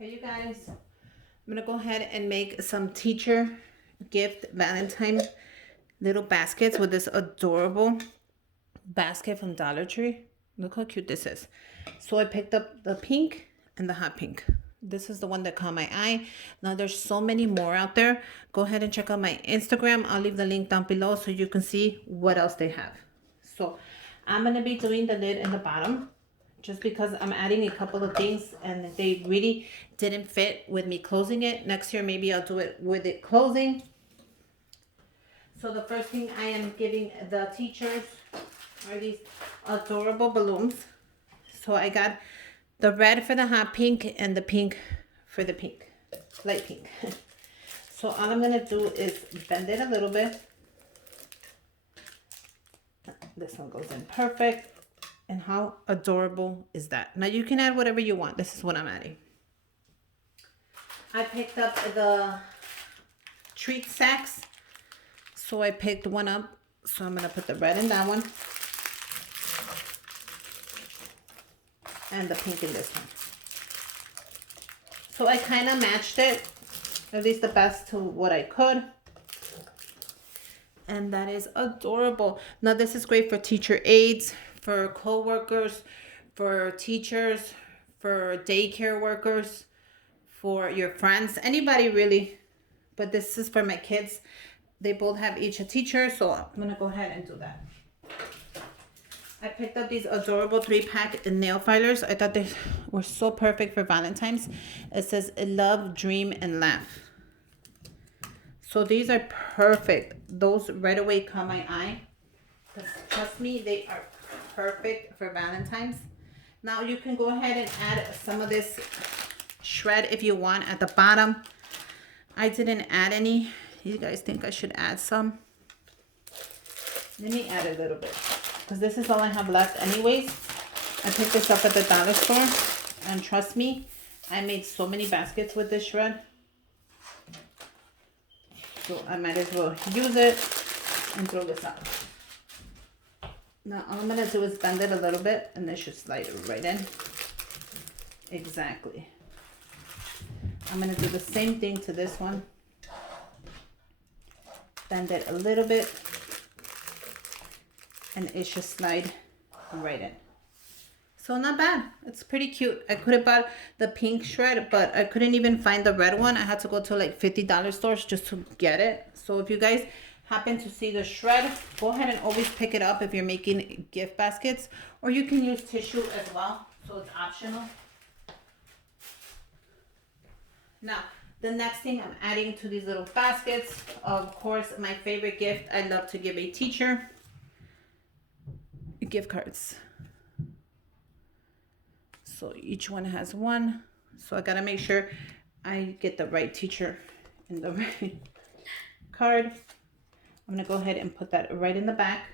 Hey you guys, I'm gonna go ahead and make some teacher gift Valentine little baskets with this adorable basket from Dollar Tree. Look how cute this is. So I picked up the pink and the hot pink. This is the one that caught my eye. Now there's so many more out there. Go ahead and check out my Instagram. I'll leave the link down below so you can see what else they have. So I'm gonna be doing the lid in the bottom just because I'm adding a couple of things and they really didn't fit with me closing it. Next year maybe I'll do it with it closing. So the first thing I am giving the teachers are these adorable balloons. So I got the red for the hot pink and the pink for the pink, light pink. So all I'm gonna do is bend it a little bit. This one goes in perfect. And how adorable is that? Now you can add whatever you want. This is what I'm adding. I picked up the treat sacks. So I picked one up. So I'm going to put the red in that one. And the pink in this one. So I kind of matched it, at least the best to what I could. And that is adorable. Now this is great for teacher aides, for co-workers, for teachers, for daycare workers, for your friends, anybody really. But this is for my kids. They both have each a teacher, so I'm gonna go ahead and do that. I picked up these adorable 3-pack nail filers. I thought they were so perfect for Valentine's. It says love, dream, and laugh. So these are perfect. Those right away caught my eye. Trust me, they are perfect for Valentine's. Now you can go ahead and add some of this shred if you want at the bottom. I didn't add any. You guys think I should add some? Let me add a little bit because this is all I have left anyways. I picked this up at the dollar store and trust me, I made so many baskets with this shred. So I might as well use it and throw this out. Now all I'm gonna do is bend it a little bit and this should slide right in. Exactly. I'm gonna do the same thing to this one. Bend it a little bit and it should slide right in. So not bad. It's pretty cute. I could have bought the pink shred, but I couldn't even find the red one. I had to go to like $50 stores just to get it. So if you guys happen to see the shred, go ahead and always pick it up if you're making gift baskets, or you can use tissue as well. So it's optional. Now, the next thing I'm adding to these little baskets, of course, my favorite gift I love to give a teacher, gift cards. So each one has one. So I gotta make sure I get the right teacher in the right card. I'm gonna go ahead and put that right in the back.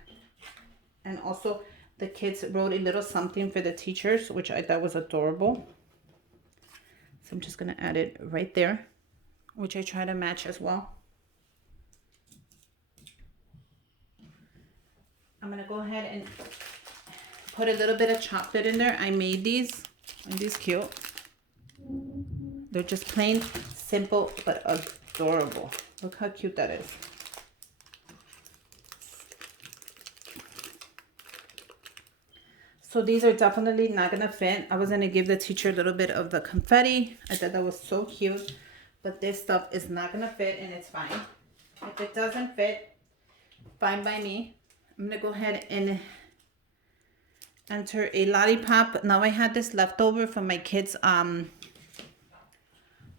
And also the kids wrote a little something for the teachers, which I thought was adorable. So I'm just gonna add it right there, which I try to match as well. I'm gonna go ahead and put a little bit of chocolate in there. I made these. Aren't these cute? They're just plain, simple, but adorable. Look how cute that is. So these are definitely not gonna fit. I was gonna give the teacher a little bit of the confetti. I thought that was so cute, but this stuff is not gonna fit and it's fine. If it doesn't fit, fine by me. I'm gonna go ahead and enter a lollipop. Now I had this leftover from my kids,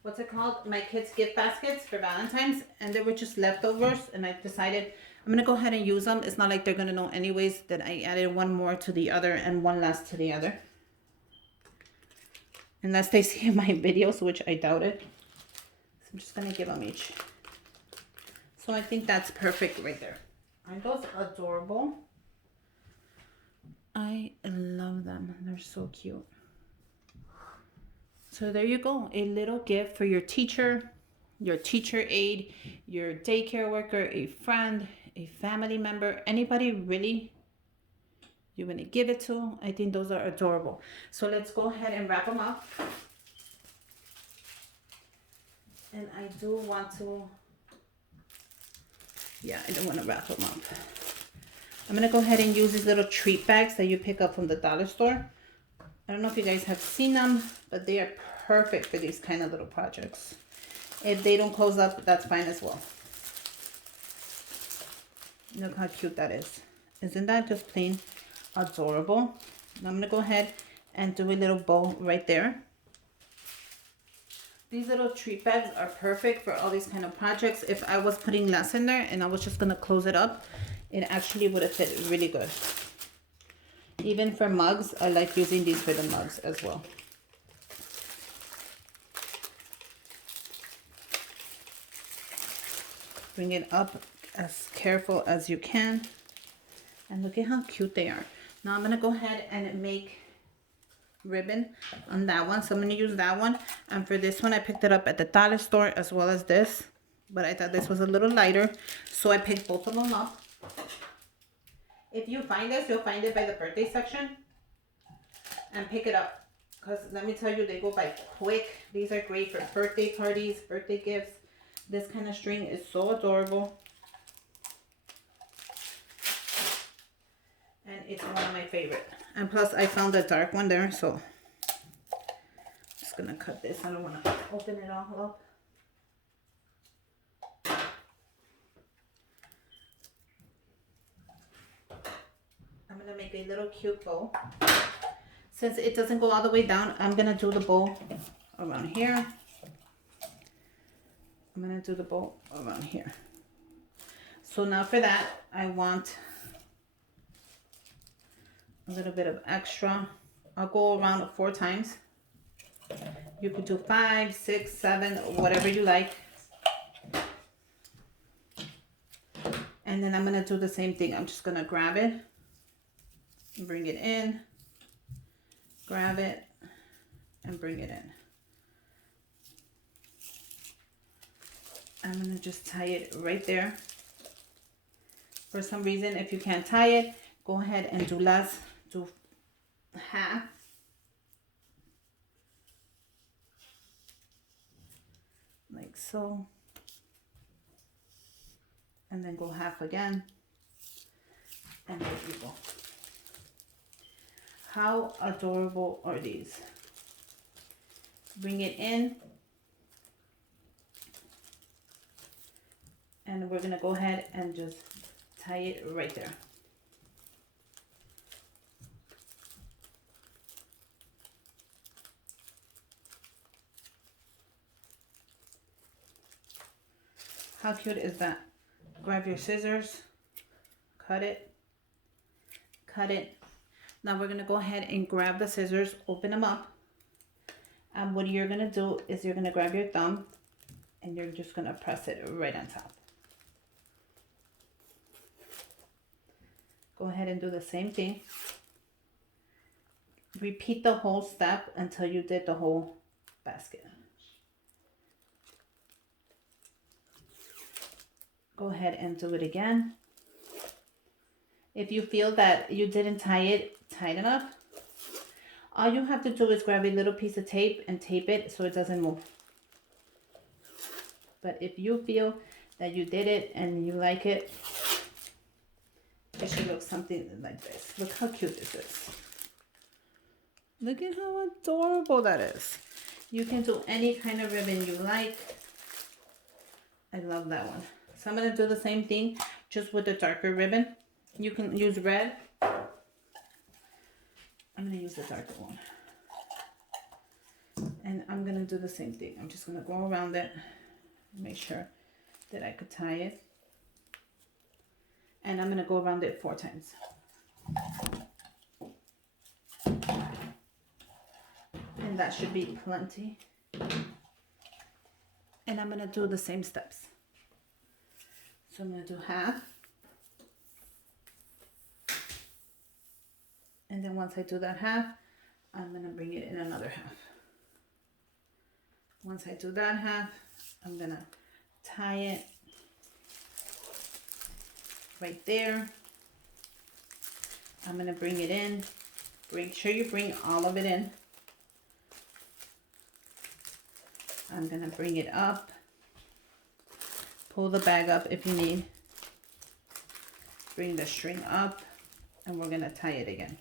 what's it called? My kids' gift baskets for Valentine's, and they were just leftovers, and I decided I'm gonna go ahead and use them. It's not like they're gonna know anyways that I added one more to the other and one less to the other. Unless they see my videos, which I doubt it. So I'm just gonna give them each. So I think that's perfect right there. Aren't those adorable? I love them. They're so cute. So there you go. A little gift for your teacher aide, your daycare worker, a friend, a family member, anybody really you want to give it to. I think those are adorable. So let's go ahead and wrap them up. And I do want to, yeah, I don't want to wrap them up. I'm going to go ahead and use these little treat bags that you pick up from the dollar store. I don't know if you guys have seen them, but they are perfect for these kind of little projects. If they don't close up, that's fine as well. Look how cute that is. Isn't that just plain adorable? Now I'm going to go ahead and do a little bow right there. These little treat bags are perfect for all these kind of projects. If I was putting less in there and I was just going to close it up, it actually would have fit really good. Even for mugs, I like using these for the mugs as well. Bring it up as careful as you can. And look at how cute they are. Now I'm going to go ahead and make ribbon on that one. So I'm going to use that one. And for this one, I picked it up at the dollar store as well as this. But I thought this was a little lighter, so I picked both of them up. If you find this, you'll find it by the birthday section. And pick it up. Because let me tell you, they go by quick. These are great for birthday parties, birthday gifts. This kind of string is so adorable. And it's one of my favorite. And plus, I found a dark one there, so I'm just going to cut this. I don't want to open it all up. I'm going to make a little cute bow. Since it doesn't go all the way down, I'm going to do the bow around here. I'm going to do the bow around here. So now for that, I want a little bit of extra. I'll go around 4 times. You could do 5, 6, 7, whatever you like. And then I'm going to do the same thing. I'm just going to grab it, bring it in, grab it, and bring it in. I'm going to just tie it right there. For some reason, if you can't tie it, go ahead and do less. Do half. Like so. And then go half again. And there you go. How adorable are these? Bring it in. And we're going to go ahead and just tie it right there. How cute is that? Grab your scissors, cut it. Now we're going to go ahead and grab the scissors, open them up. And what you're going to do is you're going to grab your thumb and you're just going to press it right on top. Go ahead and do the same thing. Repeat the whole step until you did the whole basket. Go ahead and do it again. If you feel that you didn't tie it tight enough, all you have to do is grab a little piece of tape and tape it so it doesn't move. But if you feel that you did it and you like it, it should look something like this. Look how cute this is. Look at how adorable that is. You can do any kind of ribbon you like. I love that one. So I'm going to do the same thing just with the darker ribbon. You can use red. I'm going to use the darker one. And I'm going to do the same thing. I'm just going to go around it. Make sure that I could tie it. And I'm going to go around it 4 times. And that should be plenty. And I'm going to do the same steps. So I'm going to do half. And then once I do that half, I'm going to bring it in another half. Once I do that half, I'm going to tie it right there. I'm going to bring it in. Make sure you bring all of it in. I'm going to bring it up pull the bag up if you need. Bring the string up, and we're gonna tie it again.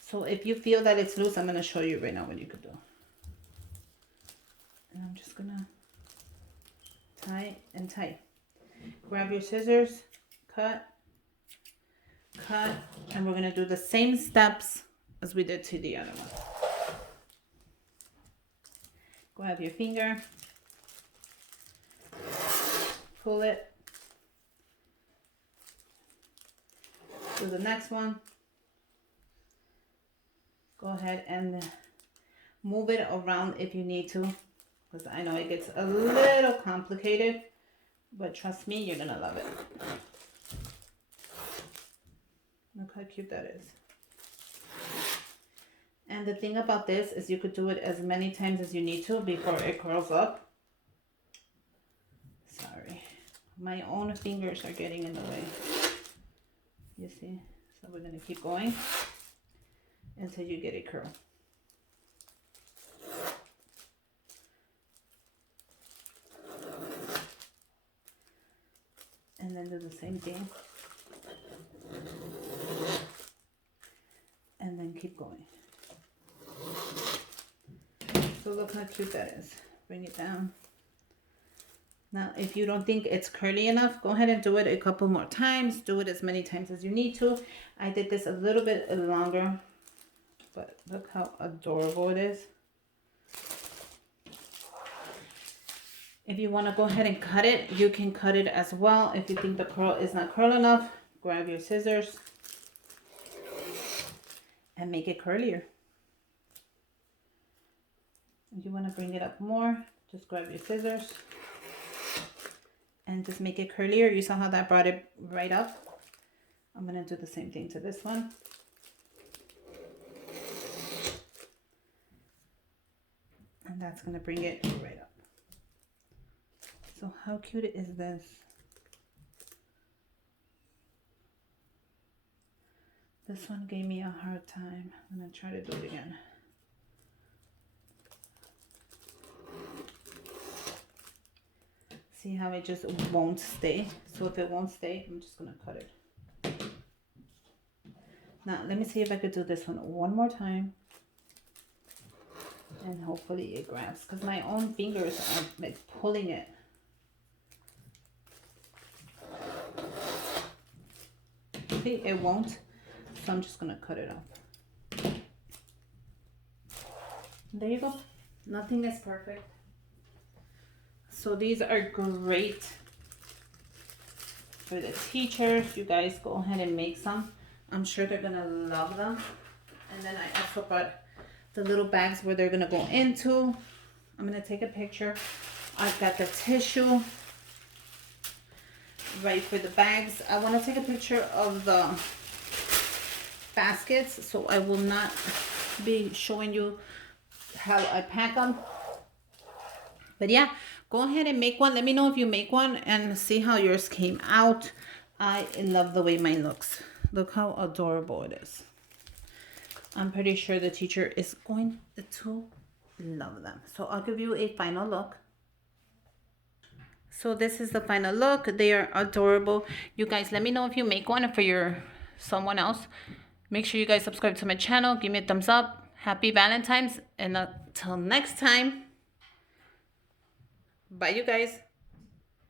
So if you feel that it's loose, I'm gonna show you right now what you could do. And I'm just gonna tie and tie. Grab your scissors, cut, and we're gonna do the same steps as we did to the other one. Grab your finger, pull it, do the next one. Go ahead and move it around if you need to, because I know it gets a little complicated, but trust me, you're gonna love it. Look how cute that is. And the thing about this is you could do it as many times as you need to before it curls up. Sorry, my own fingers are getting in the way. You see? So we're gonna keep going until you get it curled. And then do the same thing. And then keep going. So look how cute that is. Bring it down. Now, if you don't think it's curly enough, go ahead and do it a couple more times. Do it as many times as you need to. I did this a little bit longer, but look how adorable it is. If you want to go ahead and cut it, you can cut it as well. If you think the curl is not curl enough, grab your scissors and make it curlier. If you want to bring it up more, just grab your scissors and just make it curlier. You saw how that brought it right up. I'm going to do the same thing to this one. And that's going to bring it right up. So how cute is this? This one gave me a hard time. I'm going to try to do it again. See how it just won't stay? So if it won't stay, I'm just going to cut it. Now, let me see if I could do this one more time. And hopefully it grabs, because my own fingers are like pulling it. See, it won't. So I'm just going to cut it off. There you go. Nothing is perfect. So these are great for the teachers. You guys go ahead and make some. I'm sure they're gonna love them. And then I also got the little bags where they're gonna go into. I'm gonna take a picture. I've got the tissue right for the bags. I want to take a picture of the baskets, so I will not be showing you how I pack them. But yeah, go ahead and make one. Let me know if you make one and see how yours came out. I love the way mine looks. Look how adorable it is. I'm pretty sure the teacher is going to love them. So I'll give you a final look. So this is the final look. They are adorable. You guys, let me know if you make one for your someone else. Make sure you guys subscribe to my channel. Give me a thumbs up. Happy Valentine's. And until next time. Bye, you guys.